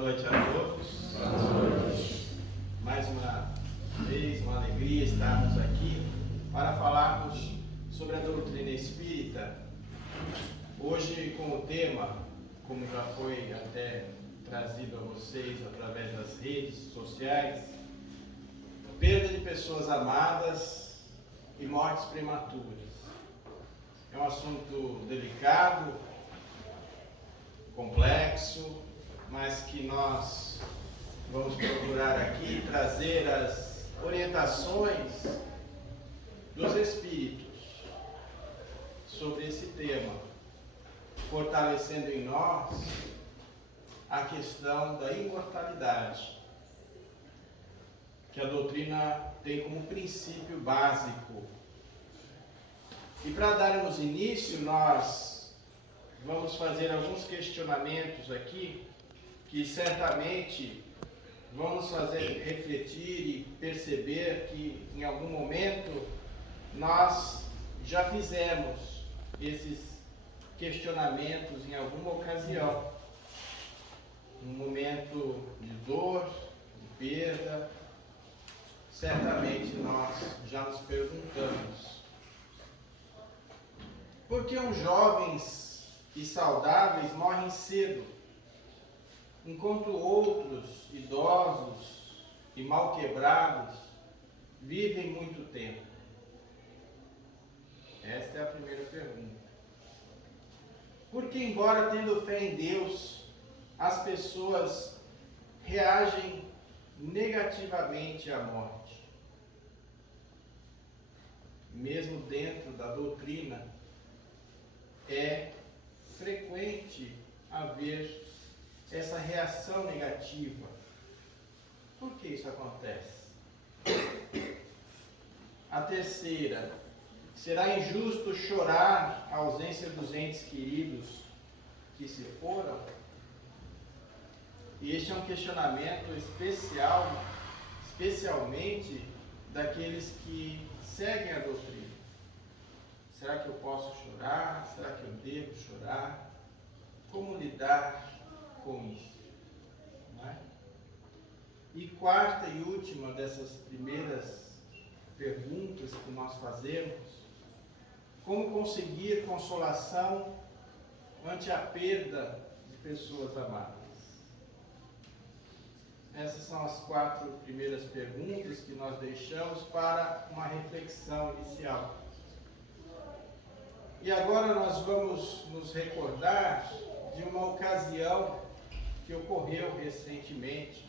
Boa noite a todos. Boa noite. Mais uma vez, uma alegria estarmos aqui para falarmos sobre a doutrina espírita. Hoje com o tema, como já foi até trazido a vocês através das redes sociais, perda de pessoas amadas e mortes prematuras. É um assunto delicado, complexo, mas que nós vamos procurar aqui trazer as orientações dos Espíritos sobre esse tema, fortalecendo em nós a questão da imortalidade, que a doutrina tem como princípio básico. E para darmos início, nós vamos fazer alguns questionamentos aqui, que certamente vão nos fazer refletir e perceber que em algum momento nós já fizemos esses questionamentos em alguma ocasião. Um momento de dor, de perda, certamente nós já nos perguntamos: por que uns jovens e saudáveis morrem cedo, enquanto outros, idosos e mal quebrados, vivem muito tempo? Esta é a primeira pergunta. Porque, embora tendo fé em Deus, as pessoas reagem negativamente à morte? Mesmo dentro da doutrina, é frequente haver essa reação negativa. Por que isso acontece? A terceira: será injusto chorar a ausência dos entes queridos que se foram? E este é um questionamento especialmente daqueles que seguem a doutrina. Será que eu posso chorar? Será que eu devo chorar? Como lidar com isso? Não é? E quarta e última dessas primeiras perguntas que nós fazemos: como conseguir consolação ante a perda de pessoas amadas? Essas são as quatro primeiras perguntas que nós deixamos para uma reflexão inicial. E agora nós vamos nos recordar de uma ocasião que ocorreu recentemente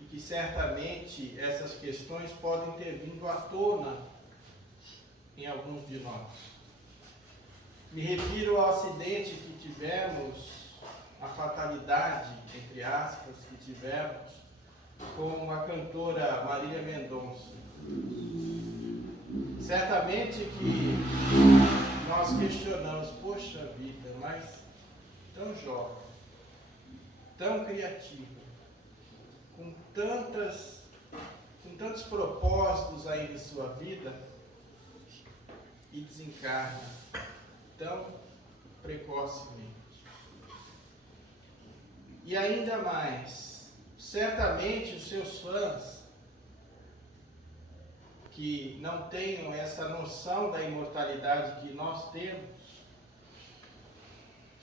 e que certamente essas questões podem ter vindo à tona em alguns de nós. Me refiro ao acidente que tivemos, a fatalidade, entre aspas, que tivemos com a cantora Marília Mendonça. Certamente que nós questionamos: poxa vida, mas tão jovem, tão criativa, com tantos propósitos ainda em sua vida, e desencarna tão precocemente. E ainda mais, certamente os seus fãs, que não tenham essa noção da imortalidade que nós temos,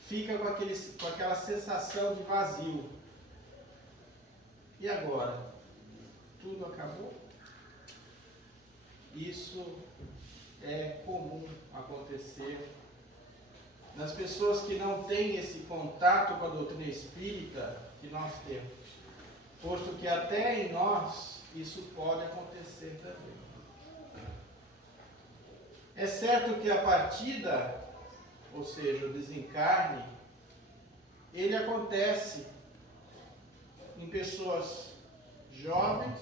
fica com aquela sensação de vazio. E agora? Tudo acabou? Isso é comum acontecer nas pessoas que não têm esse contato com a doutrina espírita que nós temos, posto que até em nós isso pode acontecer também. É certo que a partida, ou seja, o desencarne, ele acontece em pessoas jovens,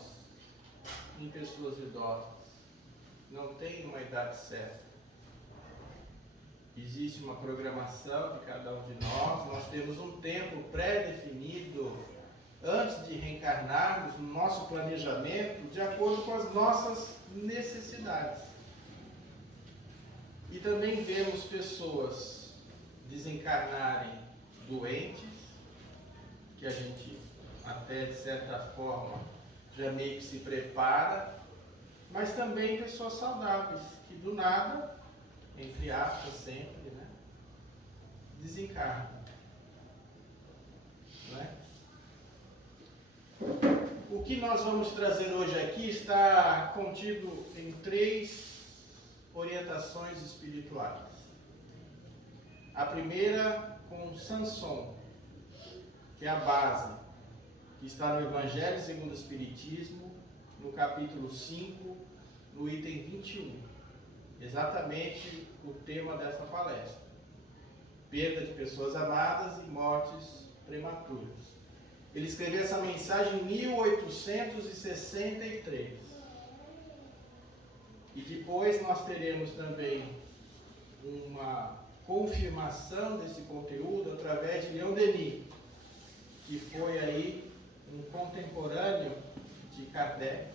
em pessoas idosas. Não tem uma idade certa. Existe uma programação de cada um de nós temos um tempo pré-definido antes de reencarnarmos no nosso planejamento, de acordo com as nossas necessidades. E também vemos pessoas desencarnarem doentes, que a gente até de certa forma já meio que se prepara, mas também pessoas saudáveis, que do nada, entre aspas sempre, né, desencarnam. Não é? O que nós vamos trazer hoje aqui está contido em 3 orientações espirituais. A primeira com Sansão, que é a base, que está no Evangelho segundo o Espiritismo, no capítulo 5, no item 21. Exatamente o tema dessa palestra. Perda de pessoas amadas e mortes prematuras. Ele escreveu essa mensagem em 1863. E depois nós teremos também uma confirmação desse conteúdo através de Leon Denis, que foi aí um contemporâneo de Kardec,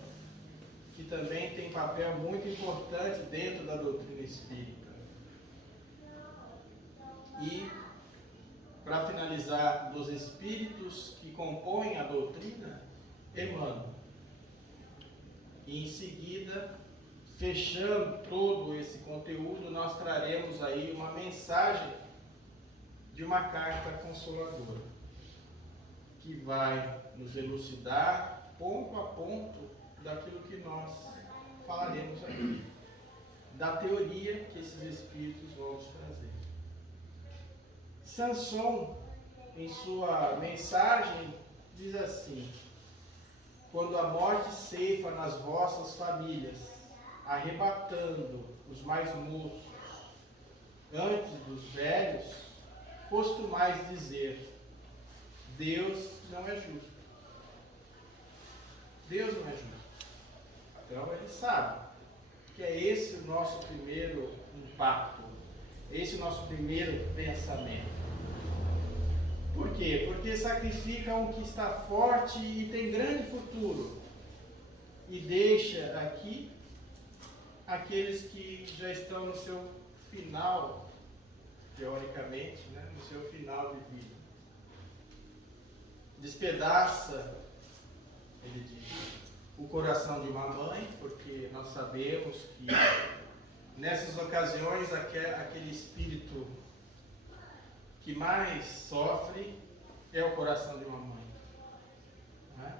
que também tem papel muito importante dentro da doutrina espírita. E, para finalizar, dos espíritos que compõem a doutrina, Emmanuel. E em seguida, fechando todo esse conteúdo, nós traremos aí uma mensagem de uma carta consoladora, que vai nos elucidar ponto a ponto daquilo que nós falaremos aqui, da teoria que esses espíritos vão nos trazer. Sansão, em sua mensagem, diz assim: quando a morte ceifa nas vossas famílias, arrebatando os mais moços antes dos velhos, costumais dizer: Deus não é justo. Deus não é justo. Então ele sabe que é esse o nosso primeiro impacto, esse o nosso primeiro pensamento. Por quê? Porque sacrifica um que está forte e tem grande futuro e deixa aqui aqueles que já estão no seu final, teoricamente, né? No seu final de vida. Despedaça, ele diz, o coração de uma mãe, porque nós sabemos que nessas ocasiões aquele espírito que mais sofre é o coração de uma mãe. Né?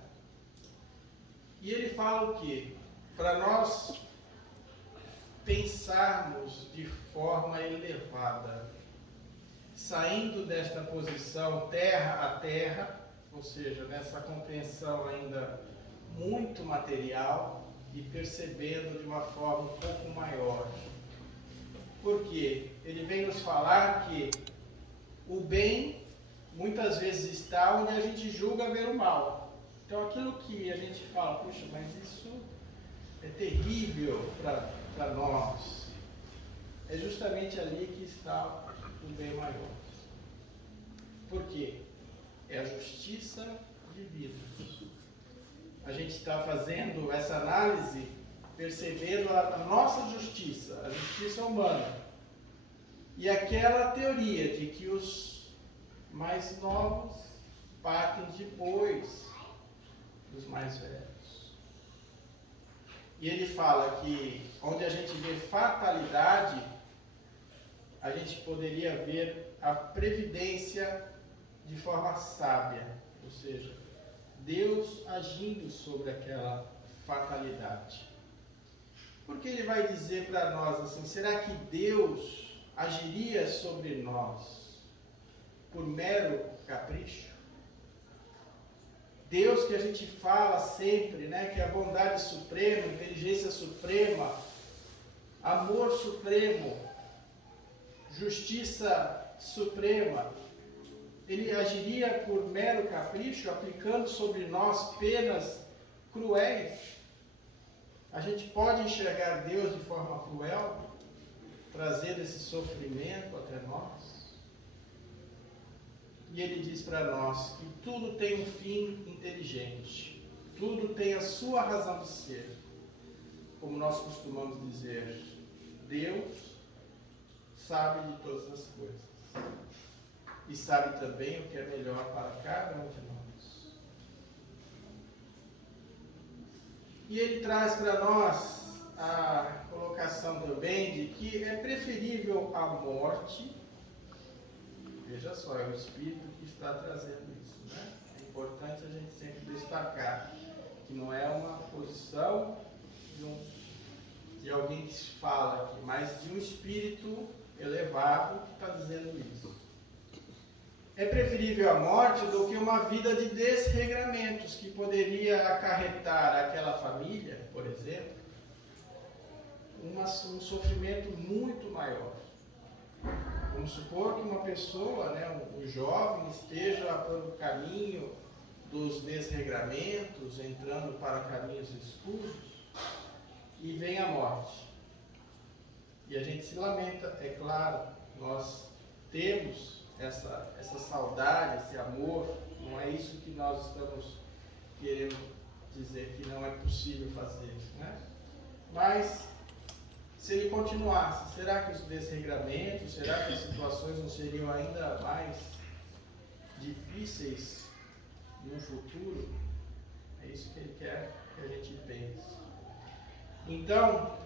E ele fala o quê? Para nós pensarmos de forma elevada, saindo desta posição terra a terra, ou seja, nessa compreensão ainda muito material, e percebendo de uma forma um pouco maior. Porque ele vem nos falar que o bem muitas vezes está onde a gente julga ver o mal. Então aquilo que a gente fala, puxa, mas isso é terrível para nós, é justamente ali que está o bem maior. Por quê? É a justiça divina. A gente está fazendo essa análise percebendo a nossa justiça, a justiça humana. E aquela teoria de que os mais novos partem depois dos mais velhos. E ele fala que onde a gente vê fatalidade, a gente poderia ver a previdência de forma sábia, ou seja, Deus agindo sobre aquela fatalidade. Porque ele vai dizer para nós assim, será que Deus agiria sobre nós por mero capricho? Deus que a gente fala sempre, né, que é a bondade suprema, inteligência suprema, amor supremo, justiça suprema, ele agiria por mero capricho, aplicando sobre nós penas cruéis? A gente pode enxergar Deus de forma cruel, trazendo esse sofrimento até nós? E ele diz para nós que tudo tem um fim inteligente, tudo tem a sua razão de ser. Como nós costumamos dizer, Deus sabe de todas as coisas. e sabe também o que é melhor para cada um de nós. E ele traz para nós a colocação também de que é preferível a morte. Veja só, é o Espírito que está trazendo isso, né? É importante a gente sempre destacar que não é uma posição de alguém que fala aqui, mas de um espírito elevado que está dizendo isso. É preferível a morte do que uma vida de desregramentos que poderia acarretar àquela família, por exemplo, um sofrimento muito maior. Vamos supor que uma pessoa, um jovem, esteja pelo caminho dos desregramentos, entrando para caminhos escuros, e vem a morte. E a gente se lamenta, é claro, nós temos essa saudade, esse amor, não é isso que nós estamos querendo dizer que não é possível fazer, né? Mas, se ele continuasse, será que os desregramentos, será que as situações não seriam ainda mais difíceis no futuro? É isso que ele quer que a gente pense. Então,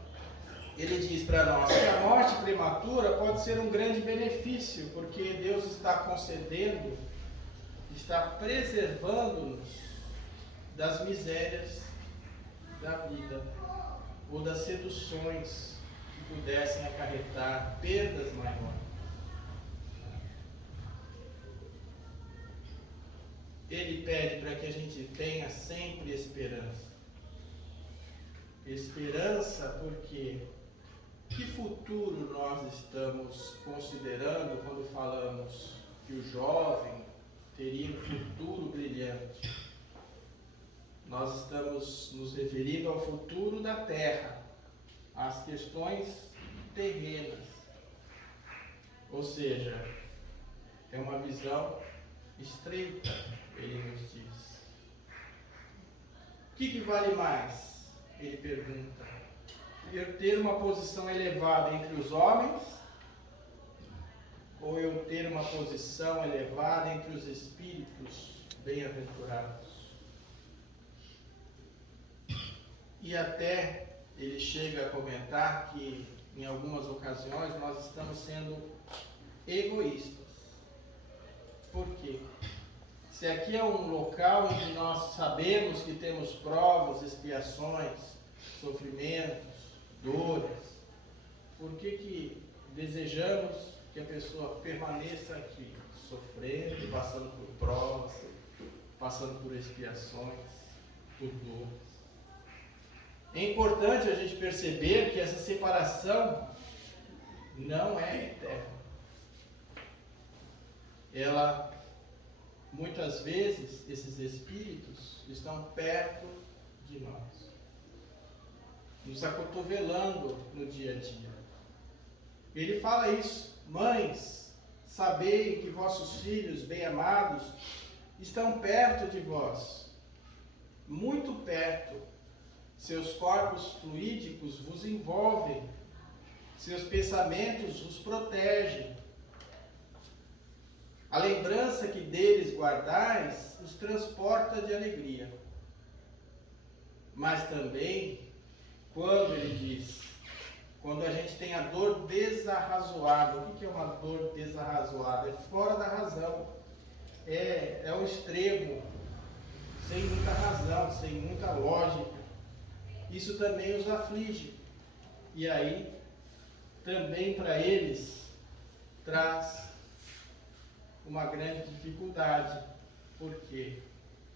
ele diz para nós que a morte prematura pode ser um grande benefício, porque Deus está concedendo, está preservando-nos das misérias da vida, ou das seduções que pudessem acarretar perdas maiores. Ele pede para que a gente tenha sempre esperança. Esperança porque que futuro nós estamos considerando quando falamos que o jovem teria um futuro brilhante? Nós estamos nos referindo ao futuro da terra, às questões terrenas. Ou seja, é uma visão estreita, ele nos diz. O que vale mais? Ele pergunta. Eu ter uma posição elevada entre os homens, ou eu ter uma posição elevada entre os espíritos bem-aventurados? E até ele chega a comentar que em algumas ocasiões nós estamos sendo egoístas. Por quê? Se aqui é um local em que nós sabemos que temos provas, expiações, sofrimentos, dores, por que desejamos que a pessoa permaneça aqui, sofrendo, passando por provas, passando por expiações, por dores? É importante a gente perceber que essa separação não é eterna. Ela, muitas vezes, esses espíritos estão perto de nós, nos acotovelando no dia a dia. Ele fala isso: mães, sabei que vossos filhos bem-amados estão perto de vós, muito perto. Seus corpos fluídicos vos envolvem, seus pensamentos vos protegem. A lembrança que deles guardais os transporta de alegria. Mas também, quando ele diz, quando a gente tem a dor desarrazoada, o que é uma dor desarrazoada? É fora da razão, é um extremo, sem muita razão, sem muita lógica. Isso também os aflige. E aí, também para eles, traz uma grande dificuldade, porque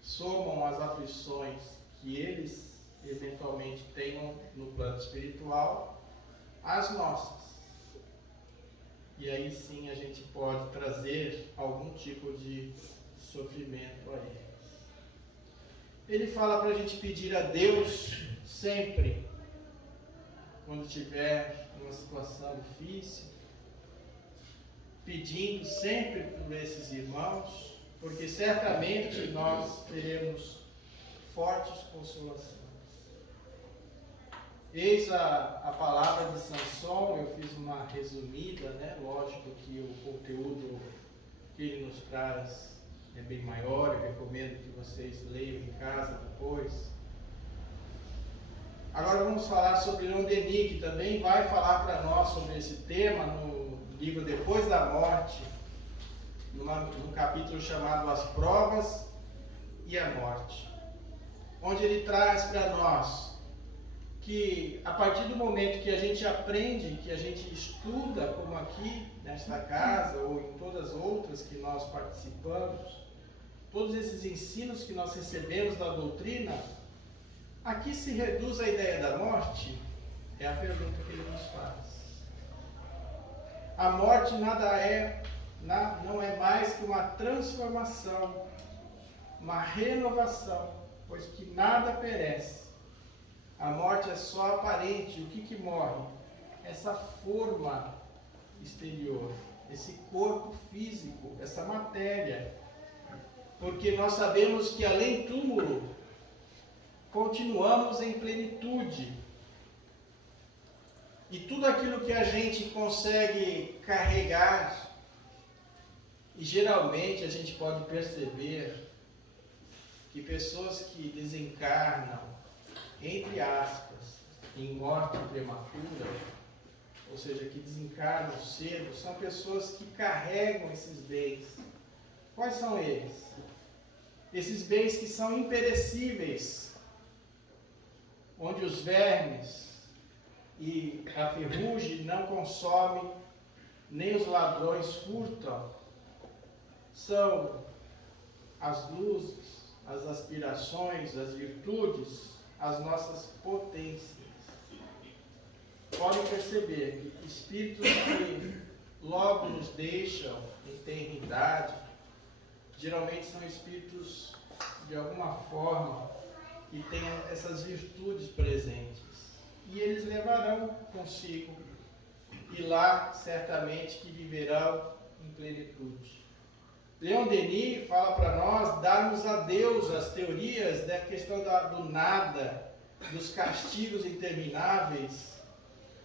somam as aflições que eles eventualmente tenham no plano espiritual às nossas. E aí sim a gente pode trazer algum tipo de sofrimento a eles. Ele fala para a gente pedir a Deus sempre, quando tiver uma situação difícil, pedindo sempre por esses irmãos, porque certamente nós teremos fortes consolações. Eis a palavra de Samson. Eu fiz uma resumida, Lógico que o conteúdo que ele nos traz é bem maior. Eu recomendo que vocês leiam em casa depois. Agora vamos falar sobre Leon Denis, que também vai falar para nós sobre esse tema no livro Depois da Morte, num capítulo chamado As Provas e a Morte, onde ele traz para nós que a partir do momento que a gente aprende, que a gente estuda, como aqui nesta casa ou em todas as outras que nós participamos, todos esses ensinos que nós recebemos da doutrina, aqui se reduz a ideia da morte? É a pergunta que ele nos faz. A morte não é mais que uma transformação, uma renovação, pois que nada perece. A morte é só aparente. O que morre? Essa forma exterior, esse corpo físico, essa matéria. Porque nós sabemos que além do túmulo, continuamos em plenitude. E tudo aquilo que a gente consegue carregar, e geralmente a gente pode perceber que pessoas que desencarnam, entre aspas, em morte prematura, ou seja, que desencarnam cedo, são pessoas que carregam esses bens. Quais são eles? Esses bens que são imperecíveis, onde os vermes e a ferrugem não consomem, nem os ladrões furtam. São as luzes, as aspirações, as virtudes, as nossas potências. Podem perceber que espíritos que logo nos deixam em tenridade, geralmente são espíritos de alguma forma que têm essas virtudes presentes. E eles levarão consigo, e lá certamente que viverão em plenitude. Leon Denis fala para nós darmos a Deus as teorias da questão do nada, dos castigos intermináveis,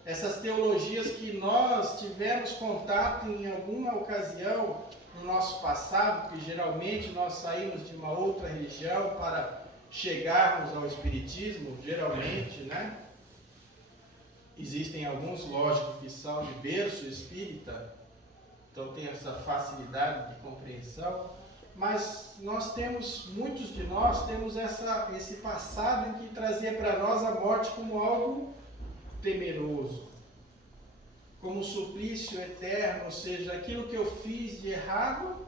essas teologias que nós tivemos contato em alguma ocasião no nosso passado, porque geralmente nós saímos de uma outra religião para chegarmos ao Espiritismo, geralmente, né? Existem alguns, lógico, que são de berço espírita, então tem essa facilidade de compreensão, mas muitos de nós temos esse passado em que trazia para nós a morte como algo temeroso, como um suplício eterno, ou seja, aquilo que eu fiz de errado,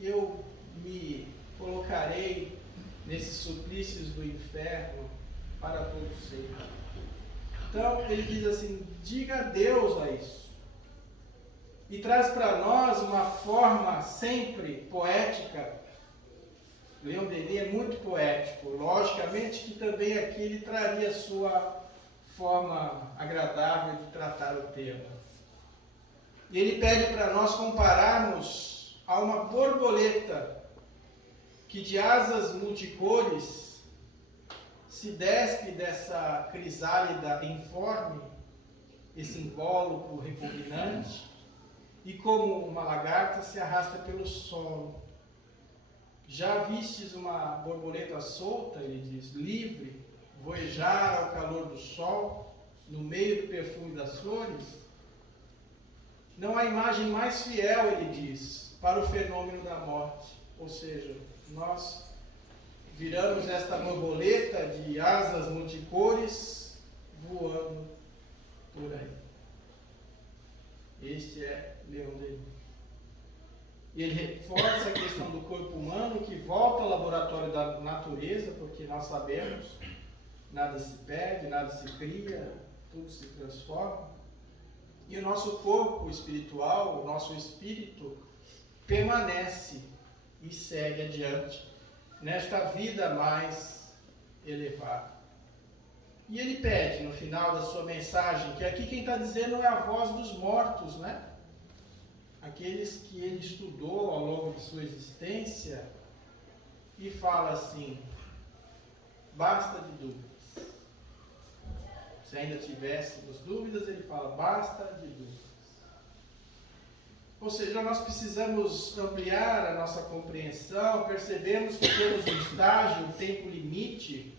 eu me colocarei nesses suplícios do inferno para todo sempre. Então ele diz assim, diga adeus a isso. E traz para nós uma forma sempre poética. Leon Denis é muito poético. Logicamente que também aqui ele traria a sua forma agradável de tratar o tema. E ele pede para nós compararmos a uma borboleta que de asas multicores se despe dessa crisálida informe, esse invólucro repugnante, e como uma lagarta se arrasta pelo solo. Já vistes uma borboleta solta, ele diz, livre, voejar ao calor do sol, no meio do perfume das flores? Não há imagem mais fiel, ele diz, para o fenômeno da morte. Ou seja, nós viramos esta borboleta de asas multicores voando por aí. Este é Leon Denis. E ele reforça a questão do corpo humano, que volta ao laboratório da natureza, porque nós sabemos, nada se perde, nada se cria, tudo se transforma. E o nosso corpo espiritual, o nosso espírito, permanece e segue adiante nesta vida mais elevada. E ele pede no final da sua mensagem, que aqui quem está dizendo é a voz dos mortos, né? Aqueles que ele estudou ao longo de sua existência, e fala assim, basta de dúvidas. Se ainda tivéssemos dúvidas, ele fala, basta de dúvidas. Ou seja, nós precisamos ampliar a nossa compreensão, percebemos que temos um estágio, um tempo limite,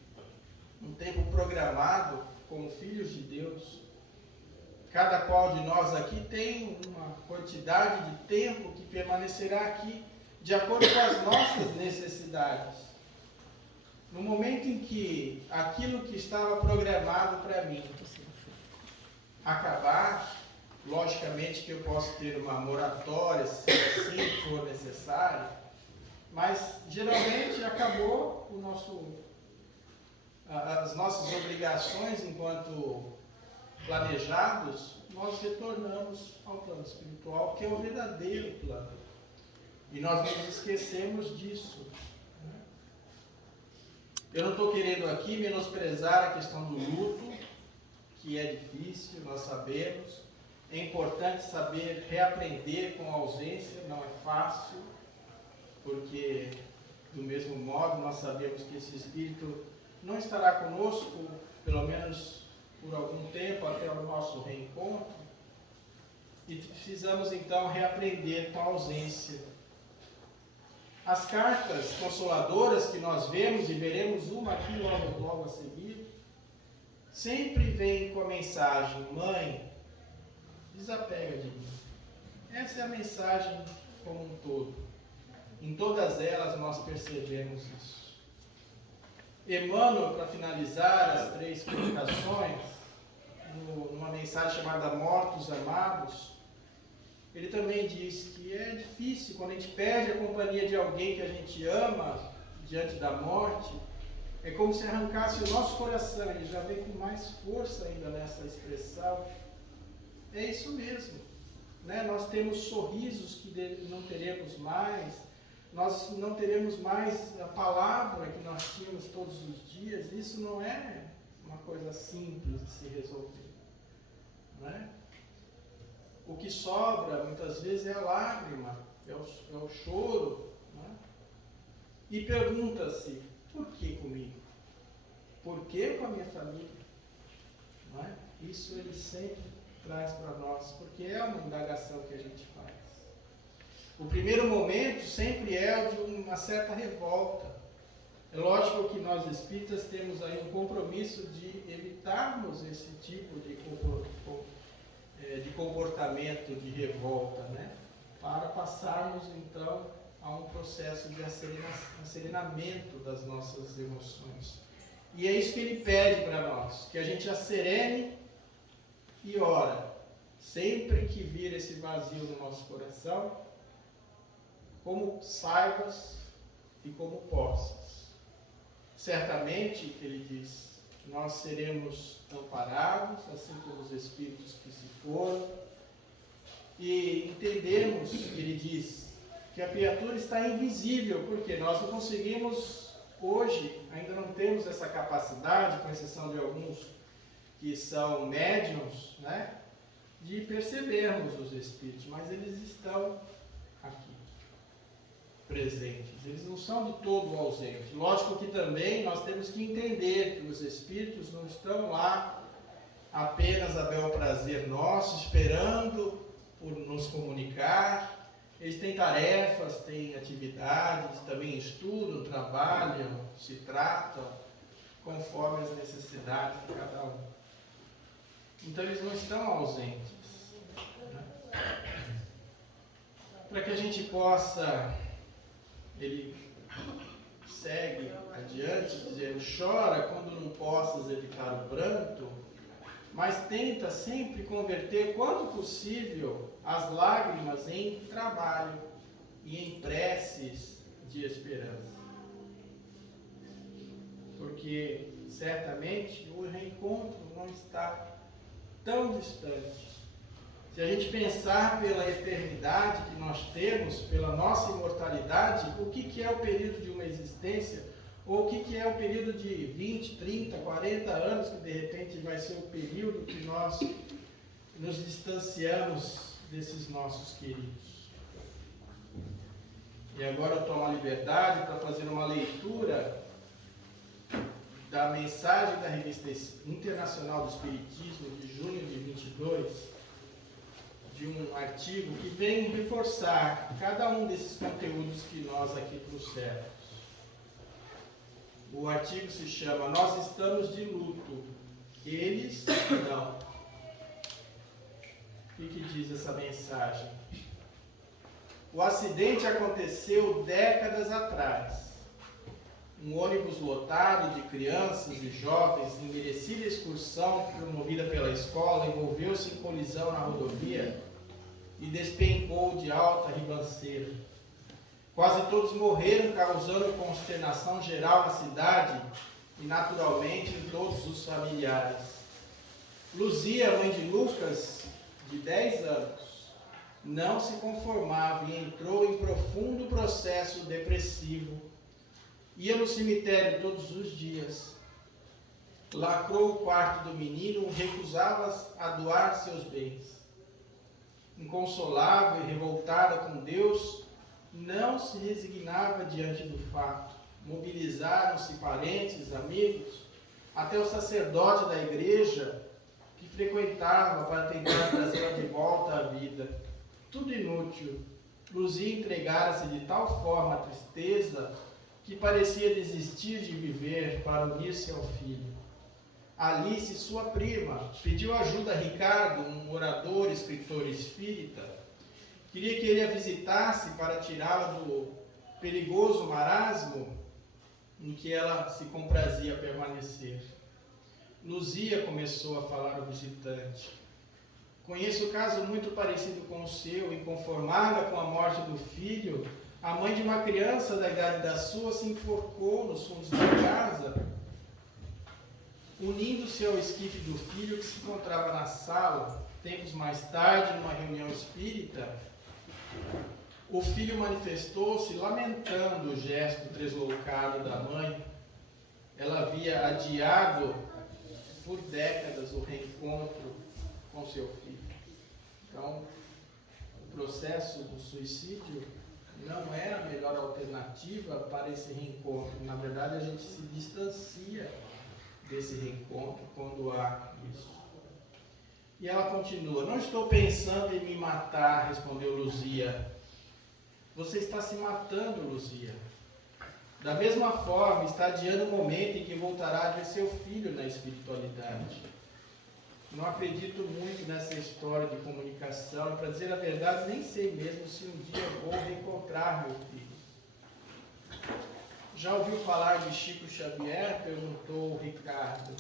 um tempo programado como filhos de Deus. Cada qual de nós aqui tem uma quantidade de tempo que permanecerá aqui de acordo com as nossas necessidades. No momento em que aquilo que estava programado para mim acabar, logicamente que eu posso ter uma moratória, se assim for necessário, mas geralmente acabou as nossas obrigações enquanto planejados, nós retornamos ao plano espiritual, que é o verdadeiro plano. E nós nos esquecemos disso. Eu não estou querendo aqui menosprezar a questão do luto, que é difícil, nós sabemos. É importante saber reaprender com a ausência, não é fácil, porque do mesmo modo nós sabemos que esse espírito não estará conosco, pelo menos por algum tempo, até o nosso reencontro, e precisamos então reaprender com a ausência. As cartas consoladoras que nós vemos, e veremos uma aqui logo a seguir, sempre vem com a mensagem: mãe, desapega de mim. Essa é a mensagem como um todo. Em todas elas nós percebemos isso. Emmanuel, para finalizar as 3 colocações, numa mensagem chamada Mortos Amados, ele também diz que é difícil, quando a gente perde a companhia de alguém que a gente ama diante da morte, é como se arrancasse o nosso coração. Ele já vem com mais força ainda nessa expressão. É isso mesmo, né? Nós temos sorrisos que não teremos mais, nós não teremos mais a palavra que nós tínhamos todos os dias. Isso não é uma coisa simples de se resolver, não é? O que sobra muitas vezes é a lágrima, é o choro, né? E pergunta-se: por que comigo? Por que com a minha família? Não é? Isso ele sempre traz para nós, porque é uma indagação que a gente faz. O primeiro momento sempre é o de uma certa revolta. É lógico que nós espíritas temos aí um compromisso de evitarmos esse tipo de comportamento de revolta, né? Para passarmos então a um processo de acerenamento das nossas emoções. E é isso que ele pede para nós, que a gente acerene e ora, sempre que vir esse vazio no nosso coração, como saibas e como possas. Certamente, ele diz, nós seremos amparados, assim como os espíritos que se foram, e entendemos, ele diz, que a criatura está invisível, porque nós não conseguimos, hoje, ainda não temos essa capacidade, com exceção de alguns que são médiums, né, de percebermos os espíritos, mas eles estão aqui, presentes, eles não são de todo ausentes. Lógico que também nós temos que entender que os espíritos não estão lá apenas a bel prazer nosso, esperando por nos comunicar. Eles têm tarefas, têm atividades, também estudam, trabalham, se tratam conforme as necessidades de cada um. Então eles não estão ausentes, né? Para que a gente possa, ele segue adiante dizendo: chora quando não possas evitar o pranto, mas tenta sempre converter, quanto possível, as lágrimas em trabalho e em preces de esperança. Porque certamente o reencontro não está tão distante. Se a gente pensar pela eternidade que nós temos, pela nossa imortalidade, o que é o período de uma existência, ou o que é o período de 20, 30, 40 anos, que de repente vai ser o período que nós nos distanciamos desses nossos queridos. E agora eu tomo a liberdade para fazer uma leitura da mensagem da Revista Internacional do Espiritismo, de junho de 22, de de um artigo que vem reforçar cada um desses conteúdos que nós aqui trouxemos. O artigo se chama Nós Estamos de Luto, Eles Não. O que diz essa mensagem? O acidente aconteceu décadas atrás. Um ônibus lotado de crianças e jovens em merecida excursão promovida pela escola envolveu-se em colisão na rodovia e despencou de alta ribanceira. Quase todos morreram, causando consternação geral na cidade e, naturalmente, em todos os familiares. Luzia, mãe de Lucas, de 10 anos, não se conformava e entrou em profundo processo depressivo. Ia no cemitério todos os dias. Lacrou o quarto do menino, recusava a doar seus bens. Inconsolável e revoltada com Deus, não se resignava diante do fato. Mobilizaram-se parentes, amigos, até o sacerdote da igreja que frequentava para tentar trazê-la de volta à vida. Tudo inútil. Luzia entregara-se de tal forma à tristeza que parecia desistir de viver para unir-se ao filho. Alice, sua prima, pediu ajuda a Ricardo, um orador, escritor espírita. Queria que ele a visitasse para tirá-la do perigoso marasmo em que ela se comprazia permanecer. Luzia começou a falar ao visitante. Conheço um caso muito parecido com o seu. Inconformada com a morte do filho, a mãe de uma criança da idade da sua se enforcou nos fundos da casa, unindo-se ao esquife do filho que se encontrava na sala. Tempos mais tarde, numa reunião espírita, o filho manifestou-se lamentando o gesto deslocado da mãe. Ela havia adiado por décadas o reencontro com seu filho. Então, o processo do suicídio não era a melhor alternativa para esse reencontro. Na verdade, a gente se distancia desse reencontro quando há isso. E ela continua: não estou pensando em me matar, respondeu Luzia. Você está se matando, Luzia. Da mesma forma, está adiando o momento em que voltará a ver seu filho na espiritualidade. Não acredito muito nessa história de comunicação, e para dizer a verdade, nem sei mesmo se um dia vou reencontrar meu filho. Já ouviu falar de Chico Xavier? Perguntou o Ricardo.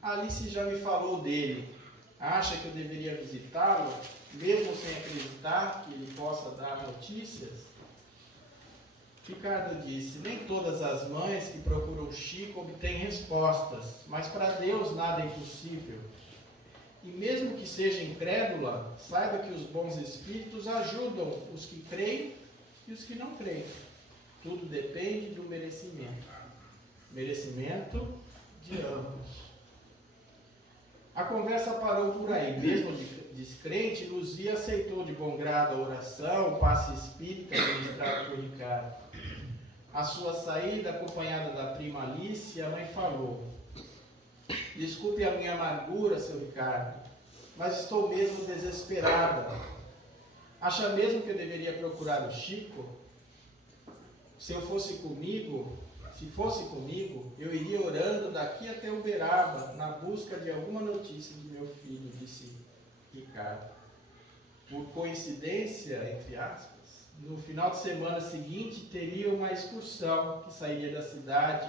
Alice já me falou dele. Acha que eu deveria visitá-lo, mesmo sem acreditar que ele possa dar notícias? Ricardo disse: nem todas as mães que procuram Chico obtêm respostas, mas para Deus nada é impossível. E mesmo que seja incrédula, saiba que os bons espíritos ajudam os que creem e os que não creem. Tudo depende do merecimento. Merecimento de ambos. A conversa parou por aí. Mesmo descrente, Luzia aceitou de bom grado a oração, o passe espírita ministrado por Ricardo. À sua saída, acompanhada da prima Alice, a mãe falou: desculpe a minha amargura, seu Ricardo, mas estou mesmo desesperada. Acha mesmo que eu deveria procurar o Chico? Se fosse comigo, eu iria orando daqui até Uberaba, na busca de alguma notícia de meu filho, disse Ricardo. Por coincidência, entre aspas, no final de semana seguinte teria uma excursão que sairia da cidade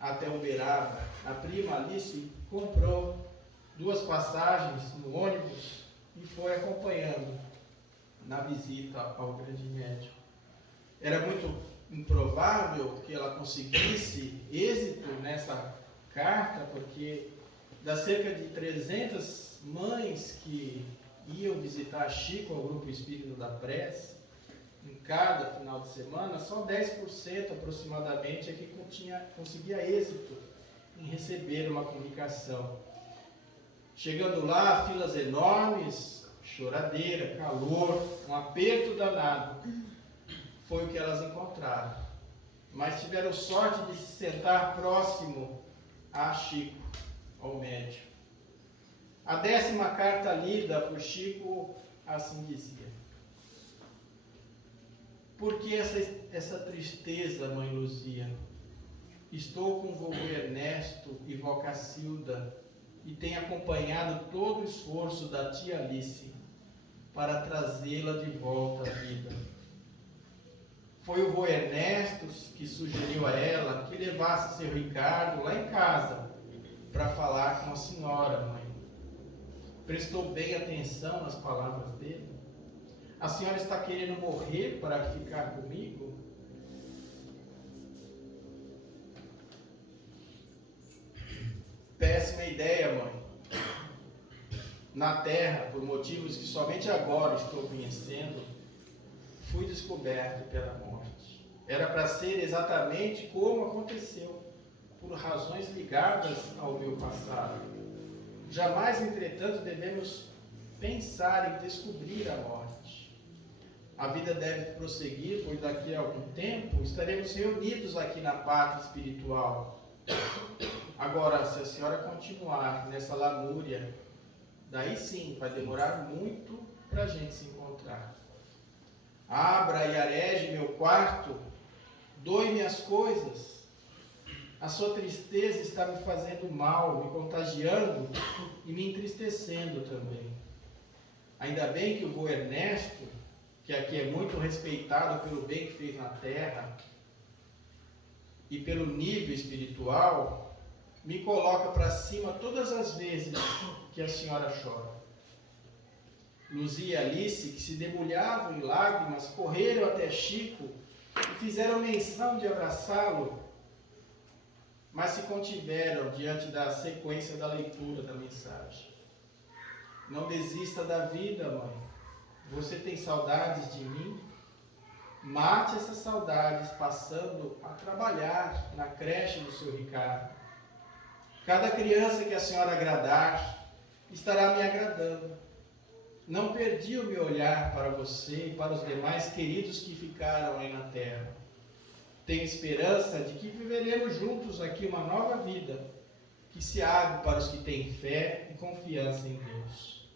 até Uberaba. A prima Alice comprou 2 passagens no ônibus e foi acompanhando na visita ao grande médico. Era muito improvável que ela conseguisse êxito nessa carta, porque das cerca de 300 mães que iam visitar Chico ao grupo espírita da prece, em cada final de semana, só 10% aproximadamente é que conseguia êxito em receber uma comunicação. Chegando lá, filas enormes, choradeira, calor, um aperto danado. Foi o que elas encontraram. Mas tiveram sorte de se sentar próximo a Chico, ao médico. A 10ª carta lida por Chico assim dizia: por que essa tristeza, mãe Luzia? Estou com vovô Ernesto e vó Cacilda e tenho acompanhado todo o esforço da tia Alice para trazê-la de volta à vida. Foi o vô Ernesto que sugeriu a ela que levasse seu Ricardo lá em casa para falar com a senhora, mãe. Prestou bem atenção nas palavras dele? A senhora está querendo morrer para ficar comigo? Péssima ideia, mãe. Na Terra, por motivos que somente agora estou conhecendo, fui descoberto pela morte. Era para ser exatamente como aconteceu, por razões ligadas ao meu passado. Jamais, entretanto, devemos pensar em descobrir a morte. A vida deve prosseguir, pois daqui a algum tempo estaremos reunidos aqui na pátria espiritual. Agora, se a senhora continuar nessa lamúria, daí sim vai demorar muito para a gente se encontrar. Abra e areje meu quarto, doe-me as coisas. A sua tristeza está me fazendo mal, me contagiando e me entristecendo também. Ainda bem que o vô Ernesto, que aqui é muito respeitado pelo bem que fez na terra e pelo nível espiritual, me coloca para cima todas as vezes que a senhora chora. Luzia e Alice, que se debulhavam em lágrimas, correram até Chico e fizeram menção de abraçá-lo, mas se contiveram diante da sequência da leitura da mensagem. Não desista da vida, mãe. Você tem saudades de mim? Mate essas saudades passando a trabalhar na creche do seu Ricardo. Cada criança que a senhora agradar estará me agradando. Não perdi o meu olhar para você e para os demais queridos que ficaram aí na terra. Tenho esperança de que viveremos juntos aqui uma nova vida, que se abre para os que têm fé e confiança em Deus.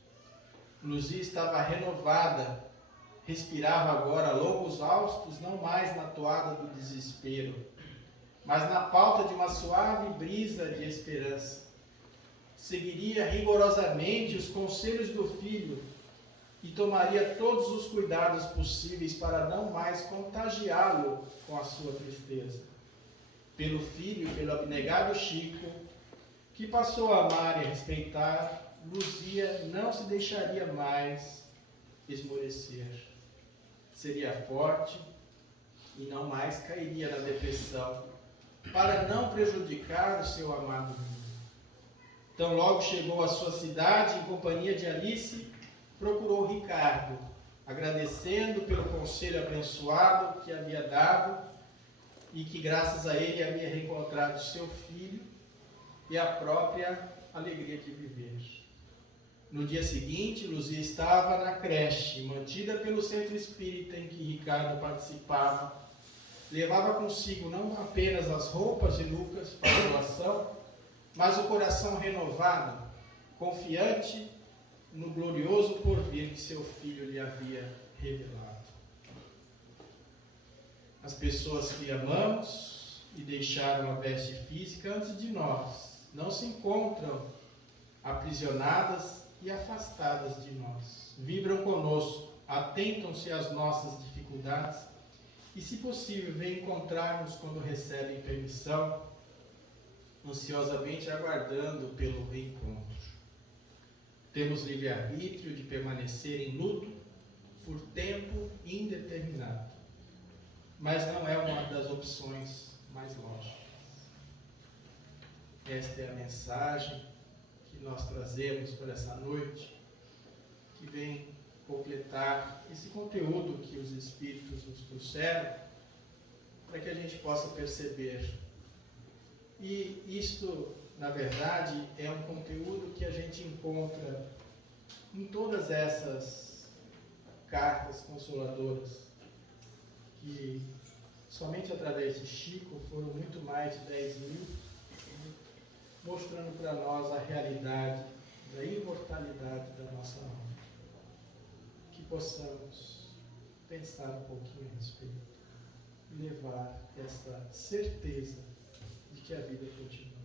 Luzia estava renovada, respirava agora longos haustos, não mais na toada do desespero, mas na pauta de uma suave brisa de esperança. Seguiria rigorosamente os conselhos do filho e tomaria todos os cuidados possíveis para não mais contagiá-lo com a sua tristeza. Pelo filho e pelo abnegado Chico, que passou a amar e a respeitar, Luzia não se deixaria mais esmorecer. Seria forte e não mais cairia na depressão, para não prejudicar o seu amado filho. Então logo chegou à sua cidade em companhia de Alice, procurou Ricardo, agradecendo pelo conselho abençoado que havia dado e que graças a ele havia reencontrado seu filho e a própria alegria de viver. No dia seguinte, Luzia estava na creche, mantida pelo centro espírita em que Ricardo participava. Levava consigo não apenas as roupas de Lucas para a doação, mas o coração renovado, confiante no glorioso porvir que seu filho lhe havia revelado. As pessoas que amamos e deixaram a veste física antes de nós não se encontram aprisionadas e afastadas de nós. Vibram conosco, atentam-se às nossas dificuldades e, se possível, vêm encontrar-nos quando recebem permissão, ansiosamente aguardando pelo reencontro. Temos livre-arbítrio de permanecer em luto por tempo indeterminado, mas não é uma das opções mais lógicas. Esta é a mensagem que nós trazemos para essa noite, que vem completar esse conteúdo que os Espíritos nos trouxeram, para que a gente possa perceber. E isto, na verdade, é um conteúdo que a gente encontra em todas essas cartas consoladoras, que somente através de Chico foram muito mais de 10.000, mostrando para nós a realidade da imortalidade da nossa alma, que possamos pensar um pouquinho a respeito e levar essa certeza de que a vida continua.